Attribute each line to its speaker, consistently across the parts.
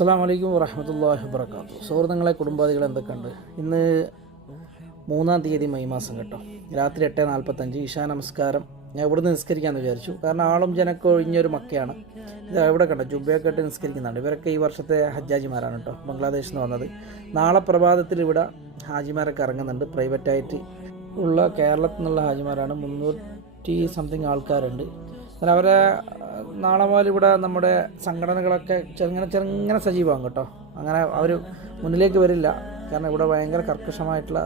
Speaker 1: അസ്സാം വലൈക്കും വറഹമത്തല്ലാഹി വർക്കാത്തു സുഹൃത്തുക്കളെ കുടുംബാദികൾ എന്തൊക്കെയുണ്ട്? ഇന്ന് മൂന്നാം തീയതി മെയ് മാസം കേട്ടോ. രാത്രി എട്ട് നാൽപ്പത്തഞ്ച് ഇഷാ നമസ്കാരം. ഞാൻ ഇവിടുന്ന് നിസ്കരിക്കാമെന്ന് വിചാരിച്ചു. കാരണം ആളും ജനക്ക് ഒഴിഞ്ഞൊരു മക്കയാണ്. ഇത് എവിടെ കണ്ടോ? ജുബയൊക്കെ ഇട്ട് നിസ്കരിക്കുന്നുണ്ട് ഇവരൊക്കെ ഈ വർഷത്തെ ഹജ്ജാജിമാരാണ് കേട്ടോ. ബംഗ്ലാദേശിൽ നിന്ന് വന്നത്. നാളെ പ്രഭാതത്തിൽ ഇവിടെ ഹാജിമാരൊക്കെ ഇറങ്ങുന്നുണ്ട്. പ്രൈവറ്റായിട്ട് ഉള്ള കേരളത്തിൽ നിന്നുള്ള ഹാജിമാരാണ്. മുന്നൂറ്റി സംതിങ് ആൾക്കാരുണ്ട്. എന്നാൽ അവരെ നാളെ മുതൽ ഇവിടെ നമ്മുടെ സംഘടനകളൊക്കെ ചെറുങ്ങനെ ചെറുങ്ങനെ സജീവമാകും കേട്ടോ. അങ്ങനെ അവർ മുന്നിലേക്ക് വരില്ല. കാരണം ഇവിടെ ഭയങ്കര കർക്കശമായിട്ടുള്ള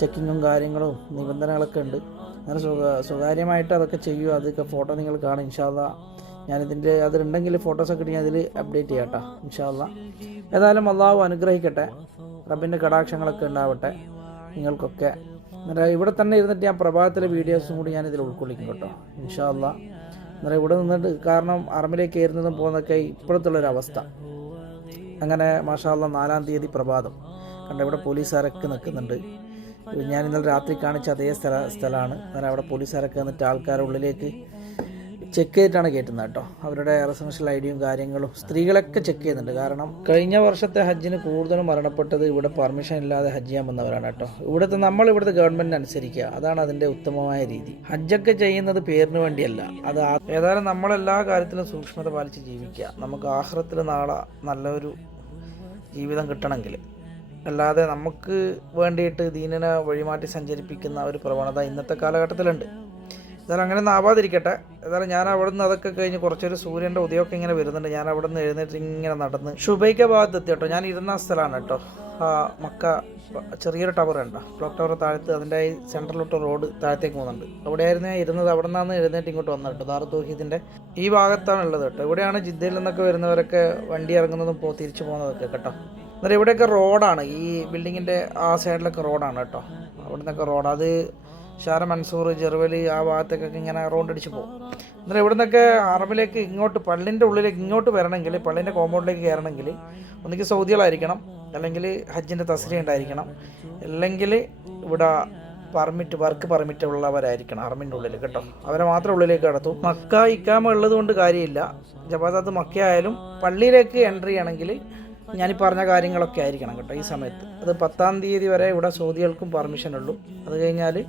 Speaker 1: ചെക്കിങ്ങും കാര്യങ്ങളും നിബന്ധനകളൊക്കെ ഉണ്ട്. അങ്ങനെ സ്വ സ്വകാര്യമായിട്ട് അതൊക്കെ ചെയ്യുക അതൊക്കെ ഫോട്ടോ നിങ്ങൾ കാണും ഇൻഷാല്ല ഞാനിതിന്റെ അതിലുണ്ടെങ്കിൽ ഫോട്ടോസൊക്കെ ഇട്ട് ഞാൻ അതിൽ അപ്ഡേറ്റ് ചെയ്യാം കേട്ടോ ഇൻഷാല്ല ഏതായാലും അള്ളാഹു അനുഗ്രഹിക്കട്ടെ. റബ്ബിന്റെ കടാക്ഷങ്ങളൊക്കെ ഉണ്ടാവട്ടെ നിങ്ങൾക്കൊക്കെ. എന്നിട്ട് ഇവിടെ തന്നെ ഇരുന്നിട്ട് ഞാൻ പ്രഭാതത്തിലെ വീഡിയോസും കൂടി ഞാനിതിൽ ഉൾക്കൊള്ളിക്കും കേട്ടോ ഇൻഷാല്ല അന്നേരം ഇവിടെ നിന്നിട്ട് കാരണം അറമിലേക്ക് കയറുന്നതും പോകുന്നതൊക്കെ ഇപ്പോഴത്തുള്ളൊരു അവസ്ഥ അങ്ങനെ മാഷാള്ള നാലാം തീയതി പ്രഭാതം. കണ്ട ഇവിടെ പോലീസുകാരൊക്കെ നിൽക്കുന്നുണ്ട്. ഞാൻ ഇന്നലെ രാത്രി കാണിച്ച അതേ സ്ഥല സ്ഥലമാണ്. അന്നേരം അവിടെ പോലീസുകാരൊക്കെ വന്നിട്ട് ആൾക്കാരുടെ ഉള്ളിലേക്ക് ചെക്ക് ചെയ്തിട്ടാണ് കയറ്റുന്നത് കേട്ടോ. അവരുടെ റെസിഡൻഷ്യൽ ഐ ഡിയും കാര്യങ്ങളും സ്ത്രീകളൊക്കെ ചെക്ക് ചെയ്യുന്നുണ്ട്. കാരണം കഴിഞ്ഞ വർഷത്തെ ഹജ്ജിന് കൂടുതലും മരണപ്പെട്ടത് ഇവിടെ പെർമിഷൻ ഇല്ലാതെ ഹജ്ജ് ചെയ്യാൻ വന്നവരാണ് കേട്ടോ. ഇവിടുത്തെ നമ്മൾ ഇവിടുത്തെ ഗവൺമെന്റ് അനുസരിക്കുക. അതാണ് അതിന്റെ ഉത്തമമായ രീതി. ഹജ്ജൊക്കെ ചെയ്യുന്നത് പേരിന് വേണ്ടിയല്ല. അത് ഏതായാലും നമ്മളെല്ലാ കാര്യത്തിലും സൂക്ഷ്മത പാലിച്ച് ജീവിക്കുക. നമുക്ക് ആഹ്റത്തിൽ നാളെ നല്ലൊരു ജീവിതം കിട്ടണമെങ്കിൽ. അല്ലാതെ നമുക്ക് വേണ്ടിയിട്ട് ദീനനെ വഴിമാറ്റി സഞ്ചരിപ്പിക്കുന്ന ഒരു പ്രവണത ഇന്നത്തെ കാലഘട്ടത്തിലുണ്ട്. എന്നാലും അങ്ങനെ ഒന്നും ആവാതിരിക്കട്ടെ. എന്നാലും ഞാൻ അവിടെ നിന്ന് അതൊക്കെ കഴിഞ്ഞ് കുറച്ചൊരു സൂര്യന്റെ ഉദയമൊക്കെ ഇങ്ങനെ വരുന്നുണ്ട്. ഞാൻ അവിടെ നിന്ന് എഴുന്നേറ്റ് ഇങ്ങനെ നടന്ന് ഷുബൈക്ക ഭാഗത്ത് എത്തി കേട്ടോ ഞാൻ ഇരുന്ന സ്ഥലമാണ് കേട്ടോ. മക്ക ചെറിയൊരു ടവർ ഉണ്ടോ ക്ലോക്ക് ടവർ താഴത്ത് അതിന്റെ ഈ സെൻട്രലിലോട്ട് റോഡ് താഴത്തേക്ക് പോകുന്നുണ്ട്. അവിടെയായിരുന്നു ഞാൻ ഇരുന്നത്. അവിടെ നിന്നാണ് എഴുന്നേറ്റ് ഇങ്ങോട്ട് വന്നത് കേട്ടോ. ദാർ തോഹീദിന്റെ ഈ ഭാഗത്താണ് ഉള്ളത് കേട്ടോ. ഇവിടെയാണ് ജിദ്ദയിൽ നിന്നൊക്കെ വരുന്നവരൊക്കെ വണ്ടി ഇറങ്ങുന്നതും പോ തിരിച്ചു പോകുന്നതൊക്കെ കേട്ടോ. അന്നേരം ഇവിടെയൊക്കെ റോഡാണ്. ഈ ബിൽഡിങ്ങിന്റെ ആ സൈഡിലൊക്കെ റോഡാണ് കേട്ടോ. അവിടെ നിന്നൊക്കെ റോഡ്. അത് ഷാര മൻസൂർ ജെറുവലി ആ ഭാഗത്തേക്കൊക്കെ ഇങ്ങനെ റൗണ്ട് അടിച്ച് പോകും. എന്നാൽ ഇവിടെ നിന്നൊക്കെ അറബിലേക്ക് ഇങ്ങോട്ട് പള്ളിന്റെ ഉള്ളിലേക്ക് ഇങ്ങോട്ട് വരണമെങ്കിൽ പള്ളിന്റെ കോമ്പൗണ്ടിലേക്ക് കയറണമെങ്കിൽ ഒന്നുകിൽ സൗദികളായിരിക്കണം അല്ലെങ്കിൽ ഹജ്ജിന്റെ തസ്രി ഉണ്ടായിരിക്കണം അല്ലെങ്കിൽ ഇവിടെ പെർമിറ്റ് വർക്ക് പെർമിറ്റ് ഉള്ളവരായിരിക്കണം അറമിന്റെ ഉള്ളിൽ കേട്ടോ. അവരെ മാത്രം ഉള്ളിലേക്ക് കടത്തും. മക്ക ഇക്കാമ ഉള്ളത് കൊണ്ട് കാര്യമില്ല. ജപാദാത്ത് മക്ക ആയാലും പള്ളിയിലേക്ക് എൻട്രി ചെയ്യണമെങ്കിൽ ഞാനീ പറഞ്ഞ കാര്യങ്ങളൊക്കെ ആയിരിക്കണം കേട്ടോ ഈ സമയത്ത്. അത് പത്താം തീയതി വരെ ഇവിടെ സൗദികൾക്കും പെർമിഷൻ ഉള്ളൂ. അത് കഴിഞ്ഞാൽ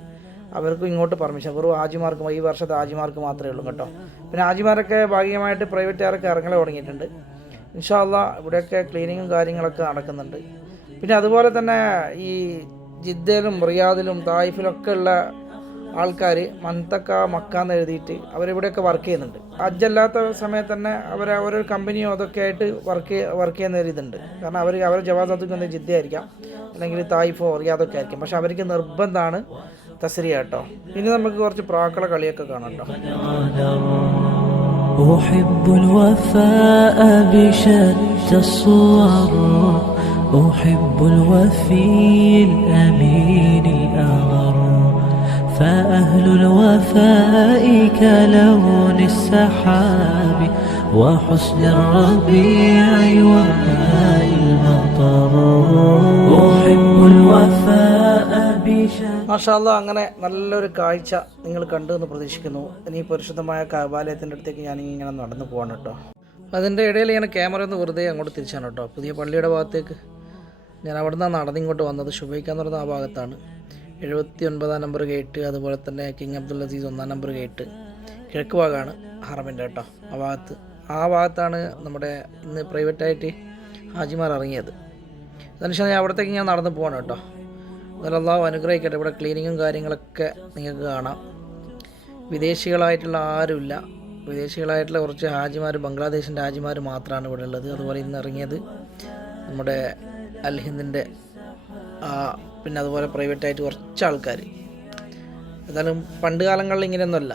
Speaker 1: അവർക്കും ഇങ്ങോട്ട് പെർമിഷൻ വെറും ആജിമാർക്ക് ഈ വർഷത്തെ ആജിമാർക്ക് മാത്രമേ ഉള്ളൂ കേട്ടോ. പിന്നെ ആജിമാരൊക്കെ ഭാഗികമായിട്ട് പ്രൈവറ്റുകാരൊക്കെ ഇറങ്ങൽ തുടങ്ങിയിട്ടുണ്ട്. ഇൻഷാല്ല ഇവിടെയൊക്കെ ക്ലീനിങ്ങും കാര്യങ്ങളൊക്കെ നടക്കുന്നുണ്ട്. പിന്നെ അതുപോലെ തന്നെ ഈ ജിദ്ദയിലും റിയാദിലും തായിഫിലൊക്കെ ഉള്ള ആൾക്കാർ മന്തക്ക മക്ക എന്ന് എഴുതിയിട്ട് അവരിവിടെയൊക്കെ വർക്ക് ചെയ്യുന്നുണ്ട്. അജ്ജല്ലാത്ത സമയത്ത് തന്നെ അവർ ഓരോ കമ്പനിയോ അതൊക്കെ ആയിട്ട് വർക്ക് വർക്ക് ചെയ്യുന്ന ഒരു ഇതുണ്ട്. കാരണം അവർ അവർ ജവാസാത്തുക്ക് ജിദ്ദയായിരിക്കാം. അല്ലെങ്കിൽ തായിഫോ റിയാദൊക്കെ ആയിരിക്കും. പക്ഷെ അവർക്ക് നിർബന്ധമാണ് തസ്രിയ കേട്ടോ ഇനി നമുക്ക് കുറച്ച് പ്രാക്കള കളിയൊക്കെ കാണാം കേട്ടോ
Speaker 2: أحب الوفاء بشتى الصور أحب الوفي الأمين الأغر فأهل الوفاء كلون السحاب وحسن الربيع وماء المطر أحب الوفاء بشتى
Speaker 1: മാഷാല്ല അങ്ങനെ നല്ലൊരു കാഴ്ച നിങ്ങൾ കണ്ടു എന്ന് പ്രതീക്ഷിക്കുന്നു. ഇനി പരിശുദ്ധമായ കബാലയത്തിന്റെ അടുത്തേക്ക് ഞാൻ ഇങ്ങനെ നടന്നു പോവാണ് കേട്ടോ. അതിന്റെ ഇടയിൽ ഇങ്ങനെ ക്യാമറ ഒന്ന് വെറുതെ അങ്ങോട്ട് തിരിച്ചാണ് കേട്ടോ. പുതിയ പള്ളിയുടെ ഭാഗത്തേക്ക് ഞാൻ അവിടെ നിന്നാണ് നടന്നിങ്ങോട്ട് വന്നത്. ശുഭയ്ക്ക എന്ന് പറയുന്ന ആ ഭാഗത്താണ്. എഴുപത്തി ഒൻപതാം നമ്പർ ഗേറ്റ് അതുപോലെ തന്നെ കിങ് അബ്ദുൽ അസീസ് ഒന്നാം നമ്പർ ഗേറ്റ് കിഴക്ക് ഭാഗമാണ് ഹറമിന്റെ കേട്ടോ ആ ഭാഗത്ത്. ആ ഭാഗത്താണ് നമ്മുടെ ഇന്ന് പ്രൈവറ്റായിട്ട് ഹാജിമാർ ഇറങ്ങിയത്. അതിനുശേഷം ഞാൻ അവിടത്തേക്ക് ഞാൻ നടന്ന് പോവാണ് കേട്ടോ. അള്ളാഹു അനുഗ്രഹിക്കട്ടെ. ഇവിടെ ക്ലീനിങ്ങും കാര്യങ്ങളൊക്കെ നിങ്ങൾക്ക് കാണാം. വിദേശികളായിട്ടുള്ള ആരുമില്ല. വിദേശികളായിട്ടുള്ള കുറച്ച് ഹാജിമാർ ബംഗ്ലാദേശിന്റെ ഹാജിമാർ മാത്രമാണ് ഇവിടെ ഉള്ളത്. അതുപോലെ ഇന്ന് ഇറങ്ങിയത് നമ്മുടെ അൽഹിന്ദിന്റെ പിന്നെ അതുപോലെ പ്രൈവറ്റായിട്ട് കുറച്ച് ആൾക്കാർ എന്നാലും പണ്ട് കാലങ്ങളിൽ ഇങ്ങനെയൊന്നുമല്ല.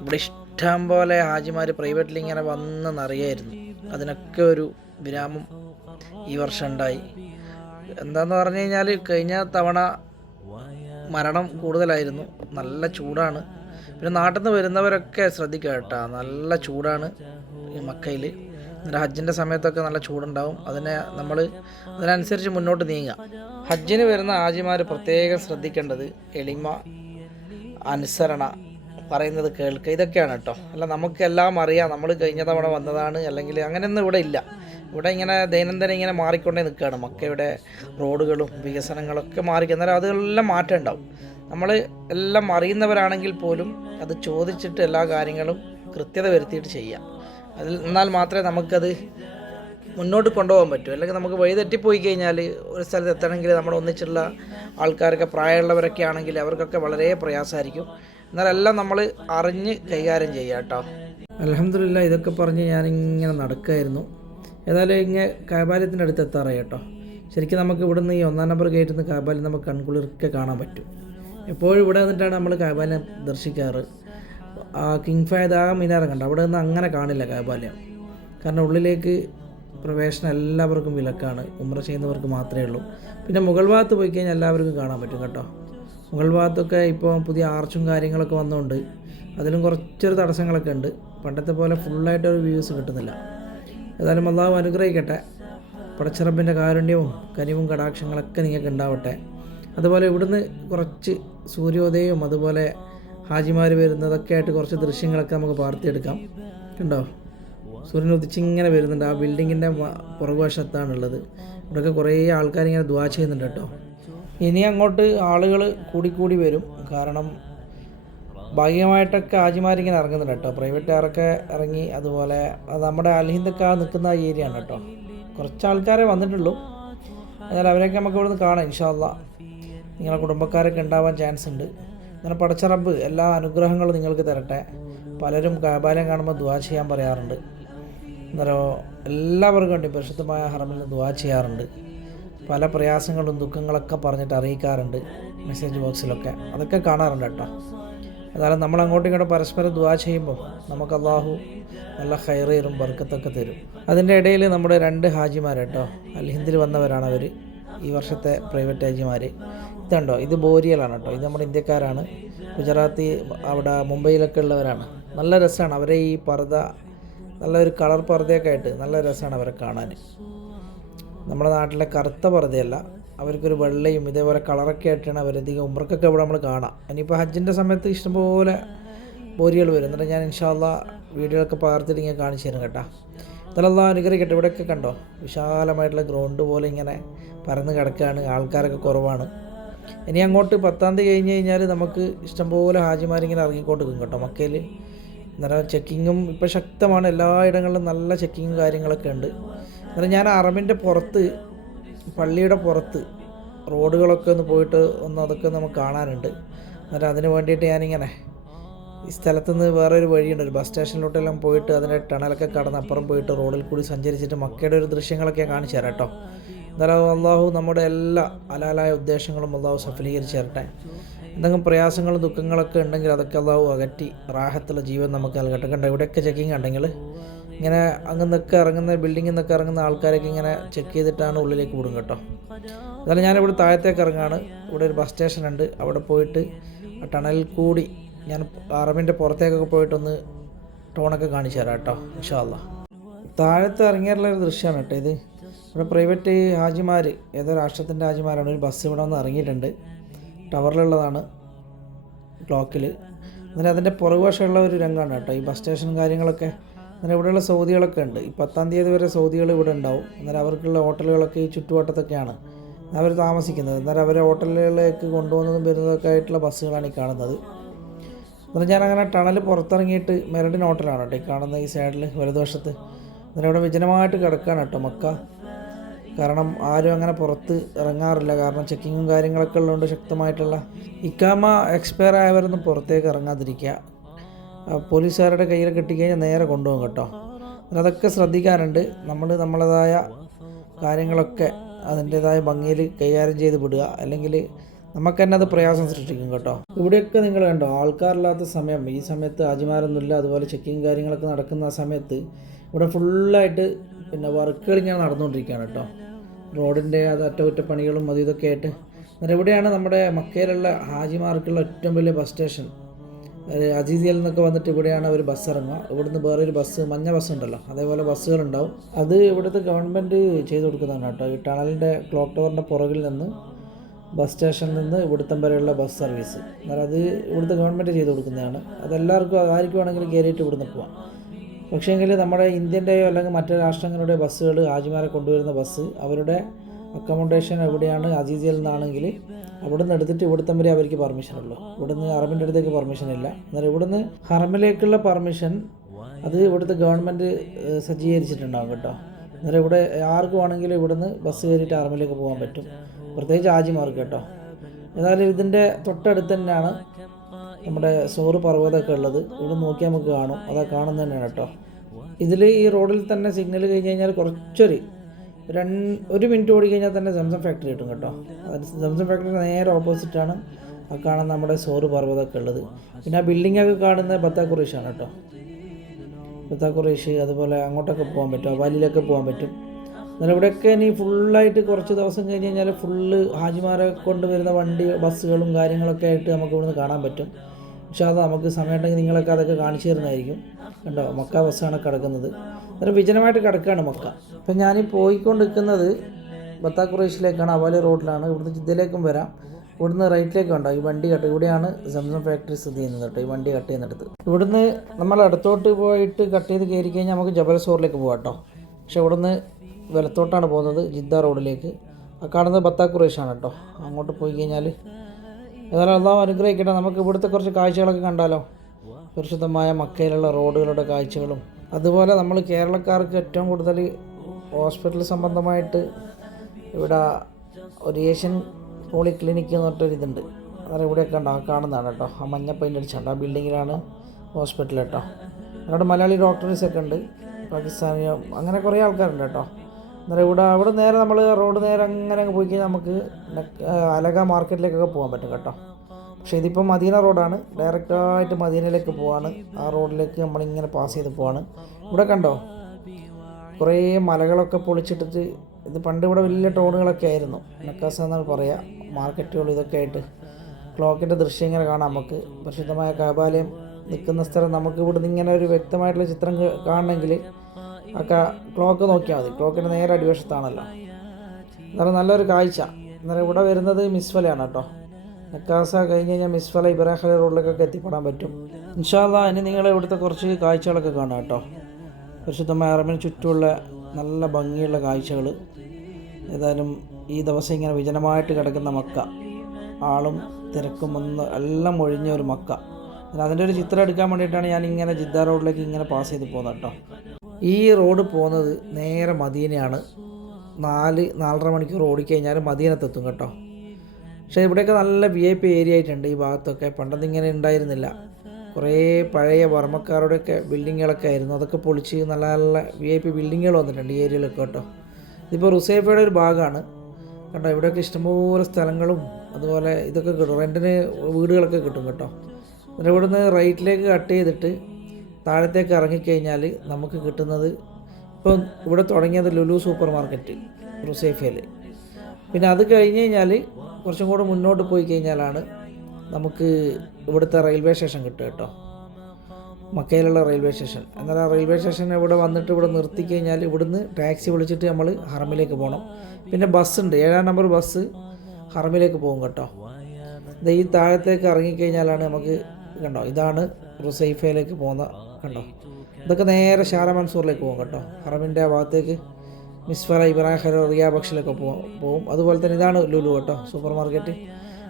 Speaker 1: ഇവിടെ ഇഷ്ടം പോലെ ഹാജിമാർ പ്രൈവറ്റിൽ ഇങ്ങനെ വന്നെന്നറിയായിരുന്നു നിറയായിരുന്നു അതിനൊക്കെ ഒരു വിരാമം ഈ വർഷം ഉണ്ടായി. എന്താന്ന് പറഞ്ഞു കഴിഞ്ഞാൽ കഴിഞ്ഞ തവണ മരണം കൂടുതലായിരുന്നു. നല്ല ചൂടാണ്. പിന്നെ നാട്ടിൽ നിന്ന് വരുന്നവരൊക്കെ ശ്രദ്ധിക്കുക കേട്ടോ. നല്ല ചൂടാണ് ഈ മക്കയിൽ എന്നിട്ട് ഹജ്ജിന്റെ സമയത്തൊക്കെ നല്ല ചൂടുണ്ടാവും. അതിനെ നമ്മൾ അതിനനുസരിച്ച് മുന്നോട്ട് നീങ്ങുക. ഹജ്ജിന് വരുന്ന ആജിമാർ പ്രത്യേകം ശ്രദ്ധിക്കേണ്ടത് എളിമ അനുസരണ പറയുന്നത് കേൾക്കുക ഇതൊക്കെയാണ് കേട്ടോ. അല്ല നമുക്കെല്ലാം അറിയാം. നമ്മൾ കഴിഞ്ഞ തവണ വന്നതാണ്. അല്ലെങ്കിൽ അങ്ങനെയൊന്നും ഇവിടെ ഇല്ല. ഇവിടെ ഇങ്ങനെ ദൈനംദിനം ഇങ്ങനെ മാറിക്കൊണ്ടേ നിൽക്കുകയാണ്. മക്കയുടെ റോഡുകളും വികസനങ്ങളൊക്കെ മാറി. അന്നേരം അതെല്ലാം മാറ്റം ഉണ്ടാവും. നമ്മൾ എല്ലാം അറിയുന്നവരാണെങ്കിൽ പോലും അത് ചോദിച്ചിട്ട് എല്ലാ കാര്യങ്ങളും കൃത്യത വരുത്തിയിട്ട് ചെയ്യാം. അതിൽ എന്നാൽ മാത്രമേ നമുക്കത് മുന്നോട്ട് കൊണ്ടുപോകാൻ പറ്റൂ. അല്ലെങ്കിൽ നമുക്ക് വഴിതെറ്റിപ്പോയി കഴിഞ്ഞാൽ ഒരു സ്ഥലത്ത് എത്തണമെങ്കിൽ നമ്മൾ ഒന്നിച്ചുള്ള ആൾക്കാരൊക്കെ പ്രായമുള്ളവരൊക്കെ ആണെങ്കിൽ അവർക്കൊക്കെ വളരെ പ്രയാസമായിരിക്കും. എന്നാലെല്ലാം നമ്മൾ അറിഞ്ഞ് കൈകാര്യം ചെയ്യാം കേട്ടോ. അലഹമില്ല ഇതൊക്കെ പറഞ്ഞ് ഞാനിങ്ങനെ നടക്കുമായിരുന്നു ഏതായാലും ഇങ്ങനെ കാബാലയത്തിന്റെ അടുത്ത് എത്താറായി കേട്ടോ. ശരിക്കും നമുക്ക് ഇവിടെ നിന്ന് ഈ ഒന്നാം നമ്പർ ഗേറ്റിൽ നിന്ന് നമുക്ക് കൺകുളിർക്കെ കാണാൻ പറ്റും. എപ്പോഴും ഇവിടെ നിന്നിട്ടാണ് നമ്മൾ കാബാലയം ദർശിക്കാറ്. ആ കിങ് ഫയദ് ആ മിനാരം കണ്ടോ? അവിടെ നിന്ന് അങ്ങനെ കാണില്ല കാബാലയം. കാരണം ഉള്ളിലേക്ക് പ്രവേശനം എല്ലാവർക്കും വിലക്കാണ്. ഉമ്ര ചെയ്യുന്നവർക്ക് മാത്രമേ ഉള്ളൂ. പിന്നെ മുകൾ ഭാഗത്ത് പോയി കഴിഞ്ഞാൽ എല്ലാവർക്കും കാണാൻ പറ്റും കേട്ടോ. മുകൾ ഭാഗത്തൊക്കെ ഇപ്പോൾ പുതിയ ആർച്ചും കാര്യങ്ങളൊക്കെ വന്നുകൊണ്ട് അതിലും കുറച്ചൊരു തടസ്സങ്ങളൊക്കെ ഉണ്ട്. പണ്ടത്തെ പോലെ ഫുള്ളായിട്ടൊരു വ്യൂസ് കിട്ടുന്നില്ല. ഏതായാലും അള്ളാഹു അനുഗ്രഹിക്കട്ടെ. പടച്ചിറപ്പിന്റെ കാരുണ്യവും കനിവും കടാക്ഷങ്ങളൊക്കെ നിങ്ങൾക്ക് ഉണ്ടാവട്ടെ. അതുപോലെ ഇവിടുന്ന് കുറച്ച് സൂര്യോദയവും അതുപോലെ ഹാജിമാർ വരുന്നതൊക്കെ ആയിട്ട് കുറച്ച് ദൃശ്യങ്ങളൊക്കെ നമുക്ക് പാർത്തിയെടുക്കാം. ഉണ്ടോ സൂര്യൻ ഉദിച്ചിങ്ങനെ വരുന്നുണ്ട്. ആ ബിൽഡിങ്ങിന്റെ പുറകുവശത്താണുള്ളത്. ഇവിടെയൊക്കെ കുറേ ആൾക്കാരിങ്ങനെ ദ്വാ ചെയ്യുന്നുണ്ട് കേട്ടോ. ഇനി അങ്ങോട്ട് ആളുകൾ കൂടിക്കൂടി വരും. കാരണം ഭാഗികമായിട്ടൊക്കെ ആജിമാരിങ്ങനെ ഇറങ്ങുന്നുണ്ട് കേട്ടോ. പ്രൈവറ്റ് കാറൊക്കെ ഇറങ്ങി അതുപോലെ നമ്മുടെ അൽഹിന്ദൊക്കെ നിൽക്കുന്ന ഏരിയ ആണ് കേട്ടോ. കുറച്ച് ആൾക്കാരെ വന്നിട്ടുള്ളൂ. എന്നാൽ അവരെയൊക്കെ നമുക്ക് ഇവിടുന്ന് കാണാം ഇൻഷാല്ല നിങ്ങളെ കുടുംബക്കാരൊക്കെ ഉണ്ടാവാൻ ചാൻസ് ഉണ്ട്. അങ്ങനെ പടച്ചറബ് എല്ലാ അനുഗ്രഹങ്ങളും നിങ്ങൾക്ക് തരട്ടെ. പലരും കാബാലയം കാണുമ്പോൾ ദുവാ ചെയ്യാൻ പറയാറുണ്ട്. അന്നേരം എല്ലാവർക്കും വേണ്ടി പരിശുദ്ധമായ ഹറമിൽ ദുവാ ചെയ്യാറുണ്ട്. പല പ്രയാസങ്ങളും ദുഃഖങ്ങളൊക്കെ പറഞ്ഞിട്ട് അറിയിക്കാറുണ്ട് മെസ്സേജ് ബോക്സിലൊക്കെ. അതൊക്കെ കാണാറുണ്ട് കേട്ടോ. എന്നാലും നമ്മൾ അങ്ങോട്ടും ഇങ്ങോട്ടും പരസ്പരം ദുവാ ചെയ്യുമ്പോൾ നമുക്ക് അള്ളാഹു നല്ല ഹൈറേറും ബർക്കത്തൊക്കെ തരും. അതിന്റെ ഇടയിൽ നമ്മുടെ രണ്ട് ഹാജിമാർ കേട്ടോ അൽഹിന്ദിൽ വന്നവരാണ് അവർ ഈ വർഷത്തെ പ്രൈവറ്റ് ഹാജിമാർ ഇതുണ്ടോ? ഇത് ബോരിയലാണ് കേട്ടോ. ഇത് നമ്മുടെ ഇന്ത്യക്കാരാണ്. ഗുജറാത്തി അവിടെ മുംബൈയിലൊക്കെ ഉള്ളവരാണ്. നല്ല രസമാണ് അവരെ ഈ പർദ്ദ നല്ലൊരു കളർ പർദ്ദയൊക്കെ ആയിട്ട് നല്ല രസമാണ് അവരെ കാണാൻ. നമ്മുടെ നാട്ടിലെ കറുത്ത പർദ്ദയല്ല അവർക്കൊരു വെള്ളയും ഇതേപോലെ കളറൊക്കെ ആയിട്ടാണ് അവരധികം ഉമ്രക്കൊക്കെ ഇവിടെ നമ്മൾ കാണാം. ഇനിയിപ്പോൾ ഹജ്ജിന്റെ സമയത്ത് ഇഷ്ടംപോലെ ബോരികൾ വരും. എന്നിട്ട് ഞാൻ ഇൻഷാല്ല വീഡിയോകളൊക്കെ പകർത്തിട്ട് ഇങ്ങനെ കാണിച്ചു തരും കേട്ടോ. ഇതെല്ലാം അനുഗ്രഹിക്കട്ടെ. ഇവിടെയൊക്കെ കണ്ടോ? വിശാലമായിട്ടുള്ള ഗ്രൗണ്ട് പോലെ ഇങ്ങനെ പരന്ന് കിടക്കുകയാണ് ആൾക്കാരൊക്കെ കുറവാണ്. ഇനി അങ്ങോട്ട് പത്താം തീയതി കഴിഞ്ഞ് കഴിഞ്ഞാൽ നമുക്ക് ഇഷ്ടംപോലെ ഹാജിമാരിങ്ങനെ ഇറങ്ങിക്കൊണ്ടിരിക്കും കേട്ടോ മക്കയിൽ അന്നേരം ചെക്കിങ്ങും ഇപ്പോൾ ശക്തമാണ്. എല്ലായിടങ്ങളിലും നല്ല ചെക്കിങ്ങും കാര്യങ്ങളൊക്കെ ഉണ്ട്. അന്നേരം ഞാൻ അറബിന്റെ പുറത്ത് പള്ളിയുടെ പുറത്ത് റോഡുകളൊക്കെ ഒന്ന് പോയിട്ട് ഒന്ന് അതൊക്കെ നമുക്ക് കാണാനുണ്ട്. എന്നിട്ട് അതിന് വേണ്ടിയിട്ട് ഞാനിങ്ങനെ ഈ സ്ഥലത്ത് നിന്ന് വേറൊരു വഴിയുണ്ട്. ഒരു ബസ് സ്റ്റേഷനിലോട്ടെല്ലാം പോയിട്ട് അതിന്റെ ടണലൊക്കെ കടന്ന് അപ്പുറം പോയിട്ട് റോഡിൽ കൂടി സഞ്ചരിച്ചിട്ട് മക്കയുടെ ഒരു ദൃശ്യങ്ങളൊക്കെ കാണിച്ചു തരാം കേട്ടോ. എന്തായാലും അള്ളാഹു നമ്മുടെ എല്ലാ അലാലായ ഉദ്ദേശങ്ങളും അള്ളാഹു സഫലീകരിച്ച് തരട്ടെ. എന്തെങ്കിലും പ്രയാസങ്ങളും ദുഃഖങ്ങളൊക്കെ ഉണ്ടെങ്കിൽ അതൊക്കെ അള്ളാഹു അകറ്റി റാഹത്തുള്ള ജീവൻ നമുക്ക് നൽകട്ടെ. കണ്ടോ ഇവിടെയൊക്കെ ചെക്കിങ് ഉണ്ടെങ്കിൽ ഇങ്ങനെ അങ്ങ് നിൽക്കുക ഇറങ്ങുന്ന ബിൽഡിങ്ങിൽ നിന്നൊക്കെ ഇറങ്ങുന്ന ആൾക്കാരൊക്കെ ഇങ്ങനെ ചെക്ക് ചെയ്തിട്ടാണ് ഉള്ളിലേക്ക് വിടും കേട്ടോ. എന്നാലും ഞാനിവിടെ താഴത്തേക്ക് ഇറങ്ങാണ്. ഇവിടെ ഒരു ബസ് സ്റ്റേഷൻ ഉണ്ട്. അവിടെ പോയിട്ട് ആ ടണലിൽ കൂടി ഞാൻ അറബിന്റെ പുറത്തേക്കൊക്കെ പോയിട്ടൊന്ന് ടോണൊക്കെ കാണിച്ചു തരാം കേട്ടോ ഇൻഷാല്ല താഴത്ത് ഇറങ്ങിയിട്ടുള്ള ഒരു ദൃശ്യമാണ് കേട്ടോ ഇത്. ഇവിടെ പ്രൈവറ്റ് ഹാജിമാർ ഏതോ രാഷ്ട്രത്തിന്റെ ഹാജിമാരാണ്. ഒരു ബസ് ഇവിടെ വന്ന് ഇറങ്ങിയിട്ടുണ്ട്. ടവറിലുള്ളതാണ് ക്ലോക്കിൽ എന്നിട്ട് അതിന്റെ പുറകുവശമുള്ള ഒരു രംഗമാണ് കേട്ടോ ഈ ബസ് സ്റ്റേഷൻ കാര്യങ്ങളൊക്കെ. അങ്ങനെ ഇവിടെയുള്ള സൗദികളൊക്കെ ഉണ്ട്. ഈ പത്താം തീയതി വരെ സൗദികൾ ഇവിടെ ഉണ്ടാവും. അന്നേരം അവർക്കുള്ള ഹോട്ടലുകളൊക്കെ ഈ ചുറ്റുവട്ടത്തൊക്കെയാണ്. അവർ താമസിക്കുന്നത്. അന്നേരം അവരെ ഹോട്ടലുകളിലേക്ക് കൊണ്ടുപോകുന്നതും വരുന്നതൊക്കെ ആയിട്ടുള്ള ബസ്സുകളാണ് ഈ കാണുന്നത്. ഞാൻ അങ്ങനെ ടണൽ പുറത്തിറങ്ങിയിട്ട് മെരഡിൻ ഹോട്ടലാണ് കേട്ടോ ഈ കാണുന്ന ഈ സൈഡിൽ വലതുവശത്ത്. എന്നിട്ട് ഇവിടെ വിജനമായിട്ട് കിടക്കുകയാണ് കേട്ടോ മക്ക. കാരണം ആരും അങ്ങനെ പുറത്ത് ഇറങ്ങാറില്ല. കാരണം ചെക്കിങ്ങും കാര്യങ്ങളൊക്കെ ഉള്ളതുകൊണ്ട് ശക്തമായിട്ടുള്ള ഇക്കാമ എക്സ്പയർ ആയവരൊന്നും പുറത്തേക്ക് ഇറങ്ങാതിരിക്കുക. പോലീസുകാരുടെ കയ്യിൽ കിട്ടിക്കഴിഞ്ഞാൽ നേരെ കൊണ്ടുപോകും കേട്ടോ. അതൊക്കെ ശ്രദ്ധിക്കാറുണ്ട് നമ്മൾ നമ്മളേതായ കാര്യങ്ങളൊക്കെ അതിന്റേതായ ഭംഗിയിൽ കൈകാര്യം ചെയ്ത് വിടുക. അല്ലെങ്കിൽ നമുക്ക് തന്നെ അത് പ്രയാസം സൃഷ്ടിക്കും കേട്ടോ. ഇവിടെയൊക്കെ നിങ്ങൾ കണ്ടോ ആൾക്കാരില്ലാത്ത സമയം ഈ സമയത്ത് ആജിമാരൊന്നുമില്ല അതുപോലെ ചെക്കിങ് കാര്യങ്ങളൊക്കെ നടക്കുന്ന ആ സമയത്ത് ഇവിടെ ഫുള്ളായിട്ട് പിന്നെ വർക്കുകൾ ഇങ്ങനെ നടന്നുകൊണ്ടിരിക്കുകയാണ് കേട്ടോ. റോഡിന്റെ അത് അറ്റകുറ്റപ്പണികളും അതും ഇതൊക്കെ ആയിട്ട്. ഇവിടെയാണ് നമ്മുടെ മക്കയിലുള്ള ഹാജിമാർക്കുള്ള ഏറ്റവും വലിയ ബസ് സ്റ്റേഷൻ? അജീസിയിൽ നിന്നൊക്കെ വന്നിട്ട് ഇവിടെയാണ് അവർ ബസ് ഇറങ്ങുക. ഇവിടുന്ന് വേറൊരു ബസ് മഞ്ഞ ബസ് ഉണ്ടല്ലോ. അതേപോലെ ബസ്സുകളുണ്ടാവും അത് ഇവിടുത്തെ ഗവൺമെന്റ് ചെയ്ത് കൊടുക്കുന്നതാണ് കേട്ടോ. ഈ ടണലിന്റെ ക്ലോക്ക് ടവറിന്റെ പുറകിൽ നിന്ന് ബസ് സ്റ്റേഷനിൽ നിന്ന് ഇവിടുത്തം വരെയുള്ള ബസ് സർവീസ് എന്നാൽ അത് ഇവിടുത്തെ ഗവൺമെന്റ് ചെയ്ത് കൊടുക്കുന്നതാണ്. അതെല്ലാവർക്കും ആർക്കും വേണമെങ്കിലും കയറിയിട്ട് ഇവിടുന്ന് പോവാം. പക്ഷേങ്കിൽ നമ്മുടെ ഇന്ത്യന്റെയോ അല്ലെങ്കിൽ മറ്റു രാഷ്ട്രങ്ങളുടെ ബസ്സുകൾ ഹാജിമാരെ കൊണ്ടുവരുന്ന ബസ് അവരുടെ അക്കോമഡേഷൻ എവിടെയാണ്? അജീസിയിൽ നിന്നാണെങ്കിൽ അവിടെ നിന്ന് എടുത്തിട്ട് ഇവിടുത്തെ വരെ അവർക്ക് പെർമിഷൻ ഉള്ളൂ. ഇവിടുന്ന് ഹറമിന്റെ അടുത്തേക്ക് പെർമിഷൻ ഇല്ല. എന്നാൽ ഇവിടുന്ന് ഹറമിലേക്കുള്ള പെർമിഷൻ അത് ഇവിടുത്തെ ഗവൺമെന്റ് സജ്ജീകരിച്ചിട്ടുണ്ടാകും കേട്ടോ. എന്നാൽ ഇവിടെ ആർക്ക് വേണമെങ്കിലും ഇവിടുന്ന് ബസ് കയറിയിട്ട് ഹറമിലേക്ക് പോകാൻ പറ്റും. പ്രത്യേകിച്ച് ആജിമാർക്ക് കേട്ടോ. ഏതായാലും ഇതിന്റെ തൊട്ടടുത്ത് തന്നെയാണ് നമ്മുടെ സോറ് പർവതമൊക്കെ ഉള്ളത്. ഇവിടെ നോക്കിയാൽ നമുക്ക് കാണും. അതാ കാണുന്നത് തന്നെയാണ് കേട്ടോ. ഇതിൽ ഈ റോഡിൽ തന്നെ സിഗ്നൽ കഴിഞ്ഞ് കഴിഞ്ഞാൽ കുറച്ചൊരു രണ്ട് ഒരു മിനിറ്റ് ഓടി കഴിഞ്ഞാൽ തന്നെ സംസം ഫാക്ടറി കിട്ടും കേട്ടോ. സംസം ഫാക്ടറി നേരെ ഓപ്പോസിറ്റാണ് ആ കാണുന്ന നമ്മുടെ സോറ് പർവതമൊക്കെ ഉള്ളത്. പിന്നെ ആ ബിൽഡിങ്ങൊക്കെ കാണുന്ന ബത്താക്കുറേഷാണ് കേട്ടോ. ബത്താക്കുറേഷ് അതുപോലെ അങ്ങോട്ടൊക്കെ പോകാൻ പറ്റും അവാലിയിലൊക്കെ പോകാൻ പറ്റും. എന്നാൽ ഇവിടെയൊക്കെ ഇനി ഫുള്ളായിട്ട് കുറച്ച് ദിവസം കഴിഞ്ഞ് കഴിഞ്ഞാൽ ഫുള്ള് ഹാജിമാരെ കൊണ്ടുവരുന്ന വണ്ടി ബസ്സുകളും കാര്യങ്ങളൊക്കെ ആയിട്ട് നമുക്ക് ഇവിടുന്ന് കാണാൻ പറ്റും. അത് നമുക്ക് സമയമുണ്ടെങ്കിൽ നിങ്ങളൊക്കെ അതൊക്കെ കാണിച്ചു തരുന്നതായിരിക്കും. കണ്ടോ? മക്ക ബസ്സാണ് കിടക്കുന്നത്. അന്നേരം വിജനമായിട്ട് കിടക്കുകയാണ് മക്ക. അപ്പം ഞാൻ പോയിക്കൊണ്ടിരിക്കുന്നത് ബത്താഖുറേഷിലേക്കാണ് അവാലി റോഡിലാണ്. ഇവിടുന്ന് ജിദ്ദയിലേക്കും വരാം. ഇവിടുന്ന് റൈറ്റിലേക്ക് ഉണ്ടോ ഈ വണ്ടി കട്ട് ഇവിടെയാണ് സംസം ഫാക്ടറി സ്ഥിതി ചെയ്യുന്നത് കേട്ടോ. ഈ വണ്ടി കട്ട് ചെയ്യുന്നിടത്ത് ഇവിടുന്ന് നമ്മൾ അടുത്തോട്ട് പോയിട്ട് കട്ട് ചെയ്ത് കയറി കഴിഞ്ഞാൽ നമുക്ക് ജബൽ സോറിലേക്ക് പോകാം കേട്ടോ. പക്ഷേ ഇവിടുന്ന് വലത്തോട്ടാണ് പോകുന്നത് ജിദ്ദ റോഡിലേക്ക്. ആ കാണുന്നത് ബത്താഖുറേഷാണ് കേട്ടോ. അങ്ങോട്ട് പോയി കഴിഞ്ഞാൽ ഏതായാലും അള്ളാഹു അനുഗ്രഹിക്കട്ടെ. നമുക്ക് ഇവിടുത്തെ കുറച്ച് കാഴ്ചകളൊക്കെ കണ്ടാലോ? പരിശുദ്ധമായ മക്കയിലുള്ള റോഡുകളുടെ കാഴ്ചകളും. അതുപോലെ നമ്മൾ കേരളക്കാർക്ക് ഏറ്റവും കൂടുതൽ ഹോസ്പിറ്റൽ സംബന്ധമായിട്ട് ഇവിടെ ഒരു ഏഷ്യൻ പോളിക്ലിനിക്ക് എന്ന് പറഞ്ഞിട്ടൊരു ഇതുണ്ട്. അന്നേരം ഇവിടെയൊക്കെ ഉണ്ട് ആ കാണുന്നതാണ് കേട്ടോ. ആ മഞ്ഞ പെയിന്റ് അടിച്ചുണ്ട് ആ ബിൽഡിങ്ങിലാണ് ഹോസ്പിറ്റൽ കേട്ടോ. അവിടെ മലയാളി ഡോക്ടേഴ്സൊക്കെ ഉണ്ട്. പാകിസ്ഥാനി അങ്ങനെ കുറേ ആൾക്കാരുണ്ട് കേട്ടോ. അന്നേരം ഇവിടെ അവിടെ നേരെ നമ്മൾ റോഡ് നേരെ അങ്ങനെ അങ്ങ് പോയി കഴിഞ്ഞാൽ നമുക്ക് അലക മാർക്കറ്റിലേക്കൊക്കെ പോകാൻ പറ്റും കേട്ടോ. പക്ഷേ ഇതിപ്പോൾ മദീന റോഡാണ്. ഡയറക്റ്റായിട്ട് മദീനയിലേക്ക് പോവാണ്. ആ റോഡിലേക്ക് നമ്മളിങ്ങനെ പാസ് ചെയ്ത് പോവാണ്. ഇവിടെ കണ്ടോ? കുറേ മലകളൊക്കെ പൊളിച്ചിട്ടിട്ട് ഇത് പണ്ട് ഇവിടെ വലിയ ടോണുകളൊക്കെ ആയിരുന്നു. നക്കാസ എന്നാണ് പറയുക മാർക്കറ്റുകൾ ഇതൊക്കെ ആയിട്ട് ക്ലോക്കിന്റെ ദൃശ്യം ഇങ്ങനെ കാണാം നമുക്ക്. പരിശുദ്ധമായ കാബാലയം നിൽക്കുന്ന സ്ഥലം നമുക്ക് ഇവിടുന്ന് ഇങ്ങനെ ഒരു വ്യക്തമായിട്ടുള്ള ചിത്രം കാണണമെങ്കിൽ ആ ക്ലോക്ക് നോക്കിയാൽ മതി. ക്ലോക്കിന്റെ നേരെ അടിവശത്താണല്ലോ. എന്നാലും നല്ലൊരു കാഴ്ച. എന്നാലും ഇവിടെ വരുന്നത് മിസ്വലയാണ് കേട്ടോ. നക്കാസ കഴിഞ്ഞ് കഴിഞ്ഞാൽ മിസ്വല ഇബ്രാഹിം റോഡിലേക്കൊക്കെ എത്തിപ്പെടാൻ പറ്റും. ഇൻഷാല്ല ഇനി നിങ്ങൾ ഇവിടുത്തെ കുറച്ച് കാഴ്ചകളൊക്കെ കാണാം കേട്ടോ. പരിശുദ്ധമായ അറബിന് ചുറ്റുമുള്ള നല്ല ഭംഗിയുള്ള കാഴ്ചകൾ ഏതായാലും ഈ ദിവസം ഇങ്ങനെ വിജനമായിട്ട് കിടക്കുന്ന മക്ക. ആളും തിരക്കും ഒന്ന് എല്ലാം ഒഴിഞ്ഞ ഒരു മക്ക. അതിന്റെ ഒരു ചിത്രം എടുക്കാൻ വേണ്ടിയിട്ടാണ് ഞാൻ ഇങ്ങനെ ജിദ്ദ റോഡിലേക്ക് ഇങ്ങനെ പാസ് ചെയ്ത് പോകുന്നത് കേട്ടോ. ഈ റോഡ് പോകുന്നത് നേരെ മദീനയാണ്. നാല് നാലര മണിക്കൂർ ഓടിക്കഴിഞ്ഞാൽ മദീനത്തെത്തും കേട്ടോ. പക്ഷേ ഇവിടെയൊക്കെ നല്ല വി ഐ പി ഏരിയ ആയിട്ടുണ്ട് ഈ ഭാഗത്തൊക്കെ. പണ്ടൊന്നും ഇങ്ങനെ ഉണ്ടായിരുന്നില്ല. കുറേ പഴയ വർമ്മക്കാരുടെയൊക്കെ ബിൽഡിങ്ങുകളൊക്കെ ആയിരുന്നു. അതൊക്കെ പൊളിച്ച് നല്ല നല്ല വി ഐ പി ബിൽഡിങ്ങുകൾ വന്നിട്ടുണ്ട് ഈ ഏരിയയിലൊക്കെ കേട്ടോ. ഇതിപ്പോൾ റുസൈഫയുടെ ഒരു ഭാഗമാണ്. കേട്ടോ ഇവിടെയൊക്കെ ഇഷ്ടംപോലെ സ്ഥലങ്ങളും അതുപോലെ ഇതൊക്കെ കിട്ടും. റെന്റിന് വീടുകളൊക്കെ കിട്ടും കേട്ടോ. എന്നിട്ട് ഇവിടുന്ന് റൈറ്റിലേക്ക് കട്ട് ചെയ്തിട്ട് താഴത്തേക്ക് ഇറങ്ങിക്കഴിഞ്ഞാൽ നമുക്ക് കിട്ടുന്നത് ഇപ്പം ഇവിടെ തുടങ്ങിയത് ലുലു സൂപ്പർ മാർക്കറ്റ് റുസൈഫയിൽ പിന്നെ അത് കഴിഞ്ഞ് കഴിഞ്ഞാൽ കുറച്ചും കൂടെ മുന്നോട്ട് പോയി കഴിഞ്ഞാലാണ് നമുക്ക് ഇവിടുത്തെ റെയിൽവേ സ്റ്റേഷൻ കിട്ടുക കേട്ടോ. മക്കയിലുള്ള റെയിൽവേ സ്റ്റേഷൻ. എന്നാൽ ആ റെയിൽവേ സ്റ്റേഷൻ ഇവിടെ വന്നിട്ട് ഇവിടെ നിർത്തി കഴിഞ്ഞാൽ ഇവിടുന്ന് ടാക്സി വിളിച്ചിട്ട് നമ്മൾ ഹറമിലേക്ക് പോകണം. പിന്നെ ബസ് ഉണ്ട്. ഏഴാം നമ്പർ ബസ് ഹറമിലേക്ക് പോകും കേട്ടോ. ഈ താഴത്തേക്ക് ഇറങ്ങിക്കഴിഞ്ഞാലാണ് നമുക്ക് കണ്ടോ ഇതാണ് റുസൈഫയിലേക്ക് പോകുന്ന കണ്ടോ ഇതൊക്കെ നേരെ ഷാര മൻസൂറിലേക്ക് പോകും കേട്ടോ. ഹറമിന്റെ ആ ഭാഗത്തേക്ക് മിസ്ഫറ ഇബ്രാഹിം ഹെറോ റിയാ ബക്ഷിലൊക്കെ പോകും പോകും. അതുപോലെ തന്നെ ഇതാണ് ലുലു കേട്ടോ സൂപ്പർ മാർക്കറ്റ്.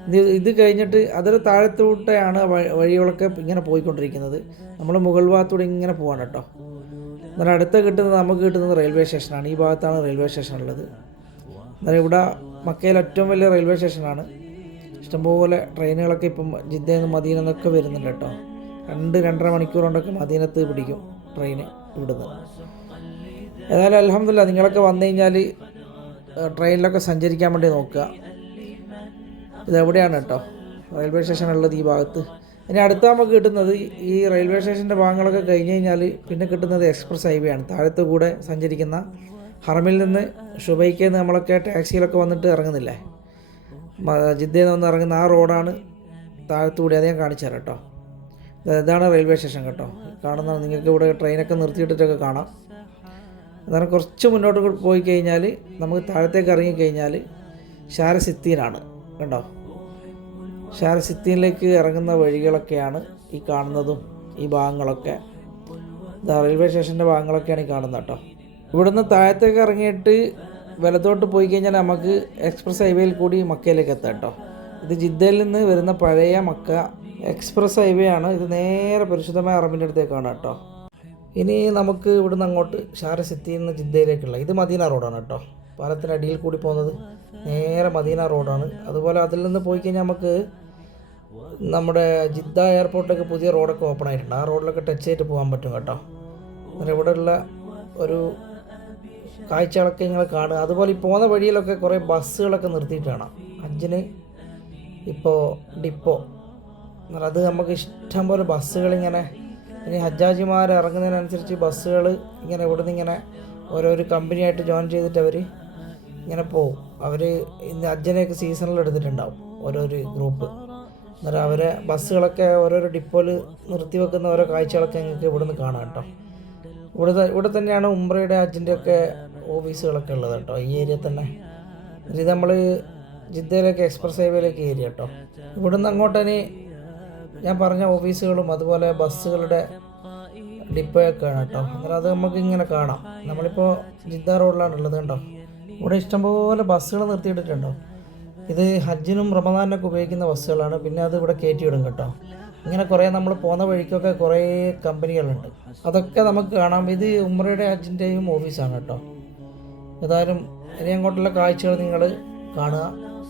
Speaker 1: ഇത് ഇത് കഴിഞ്ഞിട്ട് അതൊരു താഴത്തോട്ടെയാണ് വഴി- വഴികളൊക്കെ ഇങ്ങനെ പോയിക്കൊണ്ടിരിക്കുന്നത്. നമ്മൾ മുകൾ ഭാഗത്തൂടെ ഇങ്ങനെ പോവാണ് കേട്ടോ. എന്നാൽ അടുത്ത കിട്ടുന്നത് നമുക്ക് കിട്ടുന്നത് റെയിൽവേ സ്റ്റേഷനാണ്. ഈ ഭാഗത്താണ് റെയിൽവേ സ്റ്റേഷൻ ഉള്ളത് എന്നാൽ ഇവിടെ മക്കയിൽ ഏറ്റവും വലിയ റെയിൽവേ സ്റ്റേഷനാണ്. ഇഷ്ടംപോലെ ട്രെയിനുകളൊക്കെ ഇപ്പം ജിദ്ദയിൽ നിന്ന് മദീനെന്നൊക്കെ വരുന്നുണ്ട് കേട്ടോ. രണ്ട് രണ്ടര മണിക്കൂർ കൊണ്ടൊക്കെ മദീനത്ത് പിടിക്കും ട്രെയിന് ഇവിടുന്ന്. ഏതായാലും അലഹമില്ല നിങ്ങളൊക്കെ വന്നു കഴിഞ്ഞാൽ ട്രെയിനിലൊക്കെ സഞ്ചരിക്കാൻ വേണ്ടി നോക്കുക. ഇതെവിടെയാണ് കേട്ടോ റെയിൽവേ സ്റ്റേഷൻ ഉള്ളത് ഈ ഭാഗത്ത്. ഇനി അടുത്ത നമുക്ക് കിട്ടുന്നത് ഈ റെയിൽവേ സ്റ്റേഷന്റെ ഭാഗങ്ങളൊക്കെ കഴിഞ്ഞ് കഴിഞ്ഞാൽ പിന്നെ കിട്ടുന്നത് എക്സ്പ്രസ് ഹൈവേ ആണ്. താഴത്ത് കൂടെ സഞ്ചരിക്കുന്ന ഹറമിൽ നിന്ന് ഷുബൈക്ക് നിന്ന് നമ്മളൊക്കെ ടാക്സിയിലൊക്കെ വന്നിട്ട് ഇറങ്ങുന്നില്ലേ? ജിദ്ദയിൽ നിന്ന് ഇറങ്ങുന്ന ആ റോഡാണ് താഴത്തുകൂടി അത് ഞാൻ കാണിച്ചു തരാം കേട്ടോ ഇതാണ് റെയിൽവേ സ്റ്റേഷൻ കേട്ടോ. കാണുന്ന നിങ്ങൾക്ക് ഇവിടെ ട്രെയിനൊക്കെ നിർത്തിയിട്ടിട്ടൊക്കെ കാണാം. അന്നേരം കുറച്ച് മുന്നോട്ട് പോയി കഴിഞ്ഞാൽ നമുക്ക് താഴത്തേക്ക് ഇറങ്ങി കഴിഞ്ഞാൽ ഷാരസിത്തീനാണ് കണ്ടോ? ഷാരസിത്തീനിലേക്ക് ഇറങ്ങുന്ന വഴികളൊക്കെയാണ് ഈ കാണുന്നതും ഈ ഭാഗങ്ങളൊക്കെ. റെയിൽവേ സ്റ്റേഷന്റെ ഭാഗങ്ങളൊക്കെയാണ് ഈ കാണുന്നത് കേട്ടോ. ഇവിടുന്ന് താഴത്തേക്ക് ഇറങ്ങിയിട്ട് വലത്തോട്ട് പോയി കഴിഞ്ഞാൽ നമുക്ക് എക്സ്പ്രസ് ഹൈവേയിൽ കൂടി മക്കയിലേക്ക് എത്താം കേട്ടോ. ഇത് ജിദ്ദയിൽ നിന്ന് വരുന്ന പഴയ മക്ക എക്സ്പ്രസ് ഹൈവേ ആണ്. ഇത് നേരെ പരിശുദ്ധമായ അറബിന്റെ അടുത്തേക്കാണ് കേട്ടോ. ഇനി നമുക്ക് ഇവിടുന്ന് അങ്ങോട്ട് ഷാര സിറ്റിയിൽ ജിദ്ദയിലേക്കുള്ള ഇത് മദീന റോഡാണ് കേട്ടോ. പാലത്തിനടിയിൽ കൂടി പോകുന്നത് നേരെ മദീന റോഡാണ് അതുപോലെ അതിൽ നിന്ന് പോയി കഴിഞ്ഞാൽ നമുക്ക് നമ്മുടെ ജിദ്ദ എയർപോർട്ടിലേക്ക് പുതിയ റോഡൊക്കെ ഓപ്പൺ ആയിട്ടുണ്ട്. ആ റോഡിലൊക്കെ ടച്ച് ചെയ്തിട്ട് പോകാൻ പറ്റും കേട്ടോ. അന്നേരം ഇവിടെയുള്ള ഒരു കാഴ്ചകളൊക്കെ നിങ്ങൾ കാണുക. അതുപോലെ ഈ പോകുന്ന വഴിയിലൊക്കെ കുറേ ബസ്സുകളൊക്കെ നിർത്തിയിട്ട് കാണാം അഞ്ചിന് ഇപ്പോൾ ഡിപ്പോ എന്നാൽ അത് നമുക്ക് ഇഷ്ടം പോലെ ബസ്സുകളിങ്ങനെ ഇനി ഹജ്ജാജിമാർ ഇറങ്ങുന്നതിനനുസരിച്ച് ബസ്സുകൾ ഇങ്ങനെ ഇവിടുന്ന് ഇങ്ങനെ ഓരോരോ കമ്പനിയായിട്ട് ജോയിൻ ചെയ്തിട്ട് അവർ ഇങ്ങനെ പോവും. അവർ ഇന്ന് ഹജ്ജിനെയൊക്കെ സീസണിൽ എടുത്തിട്ടുണ്ടാവും ഓരോരു ഗ്രൂപ്പ് എന്നിട്ട് അവരെ ബസ്സുകളൊക്കെ ഓരോരോ ഡിപ്പോയിൽ നിർത്തി വെക്കുന്ന ഓരോ കാഴ്ചകളൊക്കെ ഞങ്ങൾക്ക് ഇവിടുന്ന് കാണാം കേട്ടോ. ഇവിടെ ഇവിടെ തന്നെയാണ് ഉംറയുടെ ഹജ്ജിന്റെ ഒക്കെ ഓഫീസുകളൊക്കെ ഉള്ളത് കേട്ടോ ഈ ഏരിയ തന്നെ. ഇത് നമ്മൾ ജിദ്ദയിലേക്ക് എക്സ്പ്രസ് ഹൈവേയിലേക്ക് ഏരിയ കേട്ടോ. ഇവിടുന്ന് അങ്ങോട്ടനി ഞാൻ പറഞ്ഞ ഓഫീസുകളും അതുപോലെ ബസ്സുകളുടെ ഡിപ്പോയൊക്കെയാണ് കേട്ടോ. അന്നേരം അത് നമുക്ക് ഇങ്ങനെ കാണാം. നമ്മളിപ്പോൾ ജിദ്ദ റോഡിലാണ് ഉള്ളത് കണ്ടോ? ഇവിടെ ഇഷ്ടംപോലെ ബസ്സുകൾ നിർത്തിയിട്ടിട്ടുണ്ടോ? ഇത് ഹജ്ജിനും റമദാനൊക്കെ ഉപയോഗിക്കുന്ന ബസ്സുകളാണ്. പിന്നെ അത് ഇവിടെ കയറ്റി വിടും കേട്ടോ. ഇങ്ങനെ കുറേ നമ്മൾ പോകുന്ന വഴിക്കൊക്കെ കുറേ കമ്പനികളുണ്ട്. അതൊക്കെ നമുക്ക് കാണാം. ഇത് ഉമ്രയുടെ ഹജ്ജിന്റെയും ഓഫീസാണ് കേട്ടോ. ഏതായാലും ഇനി അങ്ങോട്ടുള്ള കാഴ്ചകൾ നിങ്ങൾ കാണുക.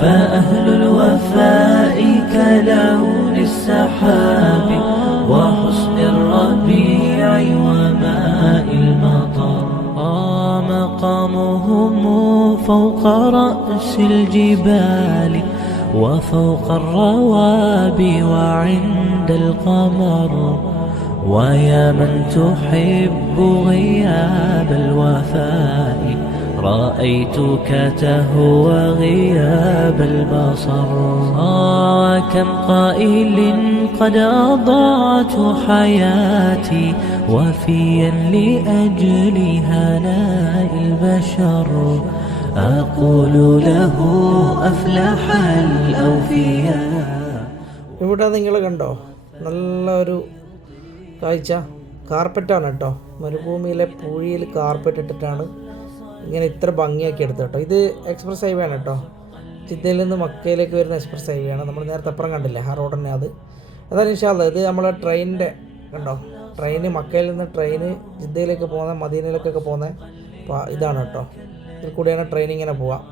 Speaker 2: فأهل الوفاء كلون السحاب وحسن الربيع وماء المطر. مقامهم فوق رأس الجبال وفوق الروابي وعند القمر. ويا من تحب غياب الوفاء رأيتك تهوى غياب البصر آه كم قائل قد أضعت حياتي وفيا لأجل هناء البشر أقول له أفلح الأوفياء
Speaker 1: ഇവിടെ നിങ്ങൾ കണ്ടോ നല്ല ഒരു കാഴ്ച കാർപ്പറ്റാണ് കേട്ടോ മരുഭൂമിയിലെ പൂഴിയിൽ കാർപ്പറ്റ് ഇട്ടിട്ടാണ് ഇങ്ങനെ ഇത്ര ഭംഗിയാക്കി എടുത്തു കേട്ടോ. ഇത് എക്സ്പ്രസ് ഹൈവേ ആണ് കേട്ടോ. ചിത്തയിൽ നിന്ന് മക്കയിലേക്ക് വരുന്ന എക്സ്പ്രസ് ഹൈവേ ആണ്. നമ്മൾ നേരത്തെ അപ്പുറം കണ്ടില്ലേ ആ റോഡ് തന്നെ അത്. അതാണ് ഇൻഷാല്ല ഇത് നമ്മളെ ട്രെയിനിന്റെ കണ്ടോ? ട്രെയിന് മക്കയിൽ നിന്ന് ട്രെയിന് ജിദ്ദയിലേക്ക് പോകുന്ന മദീനയിലേക്കൊക്കെ പോകുന്ന ഇതാണ് കേട്ടോ. ഇതിൽ കൂടിയാണ് ട്രെയിൻ ഇങ്ങനെ പോവാം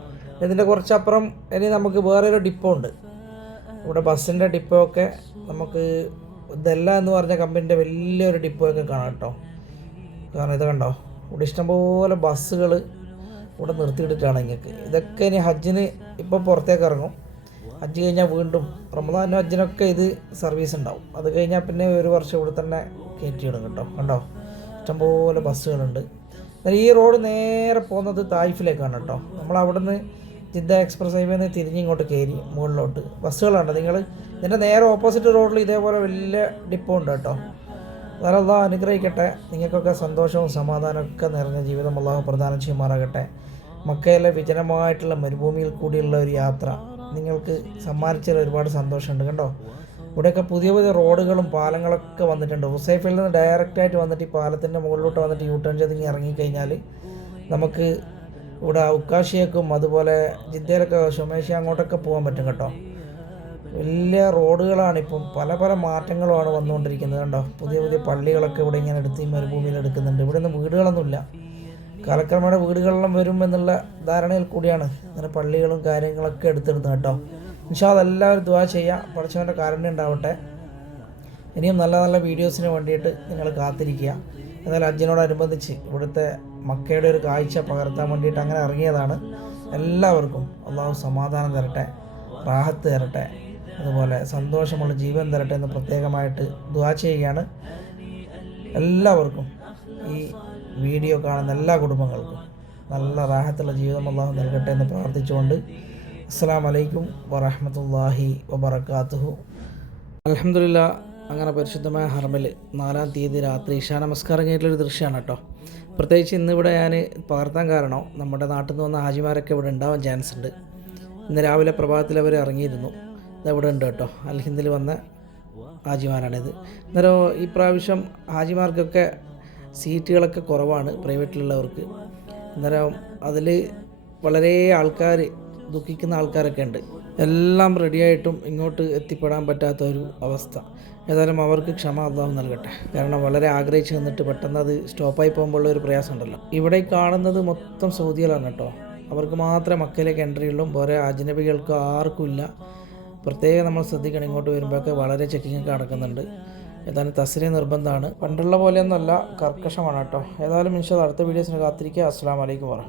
Speaker 1: ഇതിന്റെ കുറച്ചപ്പുറം ഇനി നമുക്ക് വേറൊരു ഡിപ്പോ ഉണ്ട്. ഇവിടെ ബസ്സിന്റെ ഡിപ്പോ ഒക്കെ നമുക്ക് ഇതല്ല എന്ന് പറഞ്ഞ കമ്പനീന്റെ വലിയൊരു ഡിപ്പോ ഒക്കെ കാണാം കേട്ടോ. കാരണം ഇത് കണ്ടോ? ഇവിടെ ഇഷ്ടംപോലെ ബസ്സുകൾ ഇവിടെ നിർത്തിയിട്ടിട്ടാണ് ഇങ്ങക്ക് ഇതൊക്കെ ഇനി ഹജ്ജിന് ഇപ്പോൾ പുറത്തേക്ക് ഇറങ്ങും. ഹജ്ജ് കഴിഞ്ഞാൽ വീണ്ടും റമദാനും ഹജ്ജിനൊക്കെ ഇത് സർവീസ് ഉണ്ടാവും. അത് കഴിഞ്ഞാൽ പിന്നെ ഒരു വർഷം ഇവിടെ തന്നെ കയറ്റിയിടും കേട്ടോ. കണ്ടോ? ഇഷ്ടംപോലെ ബസ്സുകളുണ്ട്. എന്നാൽ ഈ റോഡ് നേരെ പോകുന്നത് തായിഫിലേക്കാണ് കേട്ടോ. നമ്മൾ അവിടുന്ന് ജിദ്ദ എക്സ്പ്രസ് ഹൈവേ നിന്ന് തിരിഞ്ഞ് ഇങ്ങോട്ട് കയറി മുകളിലോട്ട്. ബസ്സുകളാണ്. നിങ്ങൾ ഇതിന്റെ നേരെ ഓപ്പോസിറ്റ് റോഡിൽ ഇതേപോലെ വലിയ ഡിപ്പോ ഉണ്ട് കേട്ടോ. അതായത് അനുഗ്രഹിക്കട്ടെ. നിങ്ങൾക്കൊക്കെ സന്തോഷവും സമാധാനമൊക്കെ നിറഞ്ഞ ജീവിതം അള്ളാഹു പ്രദാനം ചെയ്യുമാറാകട്ടെ. മക്കയിലെ വിജനമായിട്ടുള്ള മരുഭൂമിയിൽ കൂടിയുള്ള ഒരു യാത്ര. നിങ്ങൾക്ക് സമ്മാനിച്ചതിൽ ഒരുപാട് സന്തോഷമുണ്ട് കണ്ടോ? ഇവിടെയൊക്കെ പുതിയ പുതിയ റോഡുകളും പാലങ്ങളൊക്കെ വന്നിട്ടുണ്ട്. ഹുസൈഫിൽ നിന്ന് ഡയറക്റ്റായിട്ട് വന്നിട്ട് ഈ പാലത്തിന്റെ മുകളിലോട്ട് വന്നിട്ട് യൂ ടേൺ ചെയ്ത് ഇങ്ങനെ ഇറങ്ങിക്കഴിഞ്ഞാൽ നമുക്ക് ഇവിടെ ഉക്കാശിയേക്കും അതുപോലെ ജിദ്ദയിലൊക്കെ ഷൊമേഷ അങ്ങോട്ടൊക്കെ പോകാൻ പറ്റും കേട്ടോ. വലിയ റോഡുകളാണിപ്പം പല പല മാറ്റങ്ങളുമാണ് വന്നുകൊണ്ടിരിക്കുന്നത് കണ്ടോ? പുതിയ പുതിയ പള്ളികളൊക്കെ ഇവിടെ ഇങ്ങനെ എടുത്ത് ഈ മരുഭൂമിയിൽ എടുക്കുന്നുണ്ട്. ഇവിടെ ഒന്നും വീടുകളൊന്നുമില്ല. കാലക്രമേണ വീടുകളിലും വരും എന്നുള്ള ധാരണയിൽ കൂടിയാണ് അങ്ങനെ പള്ളികളും കാര്യങ്ങളൊക്കെ എടുത്തെടുത്ത് കേട്ടോ. പക്ഷേ എല്ലാവരും ദ്വാ ചെയ്യുക പഠിച്ചവന്റെ കാരുണ്യം ഉണ്ടാവട്ടെ. ഇനിയും നല്ല നല്ല വീഡിയോസിന് വേണ്ടിയിട്ട് നിങ്ങൾ കാത്തിരിക്കുക. എന്നാലും അജ്ജനോടനുബന്ധിച്ച് ഇവിടുത്തെ മക്കയുടെ ഒരു കാഴ്ച പകർത്താൻ വേണ്ടിയിട്ട് അങ്ങനെ ഇറങ്ങിയതാണ്. എല്ലാവർക്കും അള്ളാഹു സമാധാനം തരട്ടെ റാഹത്ത് തരട്ടെ അതുപോലെ സന്തോഷമുള്ള ജീവൻ തരട്ടെ എന്ന് പ്രത്യേകമായിട്ട് ദ്വാ ചെയ്യുകയാണ്. എല്ലാവർക്കും ഈ വീഡിയോ കാണുന്ന എല്ലാ കുടുംബങ്ങൾക്കും നല്ല റാഹത്തുള്ള ജീവിതം അള്ളാഹു നൽകട്ടെ എന്ന് പ്രാർത്ഥിച്ചുകൊണ്ട് അസ്സാം വലൈക്കും വറഹമത്തല്ലാഹി വബർക്കാത്തുഹു അലഹമില്ല അങ്ങനെ പരിശുദ്ധമായ ഹർമിൽ നാലാം തീയതി രാത്രി ഇഷാ നമസ്കാരം കഴിഞ്ഞിട്ടൊരു ദൃശ്യമാണ് കേട്ടോ. പ്രത്യേകിച്ച് ഇന്നിവിടെ ഞാൻ പകർത്താൻ കാരണം നമ്മുടെ നാട്ടിൽ നിന്ന് വന്ന ഹാജിമാരൊക്കെ ഇവിടെ ഉണ്ടാവാൻ ചാൻസ് ഉണ്ട്. ഇന്ന് രാവിലെ പ്രഭാതത്തിൽ അവർ ഇറങ്ങിയിരുന്നു. ഇതവിടെ ഉണ്ട് കേട്ടോ. അൽഹിന്ദിൽ വന്ന ഹാജിമാരാണിത്. അന്നേരം ഈ പ്രാവശ്യം ഹാജിമാർക്കൊക്കെ സീറ്റുകളൊക്കെ കുറവാണ് പ്രൈവറ്റിലുള്ളവർക്ക്. അന്നേരം അതിൽ വളരെ ആൾക്കാർ ദുഃഖിക്കുന്ന ആൾക്കാരൊക്കെ ഉണ്ട്. എല്ലാം റെഡിയായിട്ടും ഇങ്ങോട്ട് എത്തിപ്പെടാൻ പറ്റാത്ത ഒരു അവസ്ഥ. ഏതായാലും അവർക്ക് ക്ഷമ അള്ളാഹു നൽകട്ടെ. കാരണം വളരെ ആഗ്രഹിച്ച് നിന്നിട്ട് പെട്ടെന്ന് അത് സ്റ്റോപ്പായി പോകുമ്പോൾ ഒരു പ്രയാസം ഉണ്ടല്ലോ ഇവിടെ കാണുന്നത് മൊത്തം സൗദിയിലാണ് കേട്ടോ. അവർക്ക് മാത്രമേ മക്കയിലേക്ക് എൻട്രി ഉള്ളൂ. വേറെ അജ്നബികൾക്ക് ആർക്കും ഇല്ല. പ്രത്യേകം നമ്മൾ ശ്രദ്ധിക്കണം ഇങ്ങോട്ട് വരുമ്പോഴൊക്കെ വളരെ ചെക്കിങ്ങൊക്കെ നടക്കുന്നുണ്ട്. ഏതായാലും തസ്രീ നിർബന്ധമാണ്. പണ്ടുള്ള പോലെയൊന്നുമല്ല കർക്കശമാണ് കേട്ടോ. ഏതായാലും ഇൻഷാ അടുത്ത വീഡിയോസിന് കാത്തിരിക്കുക. അസ്സാം വലൈക്കും വർഹ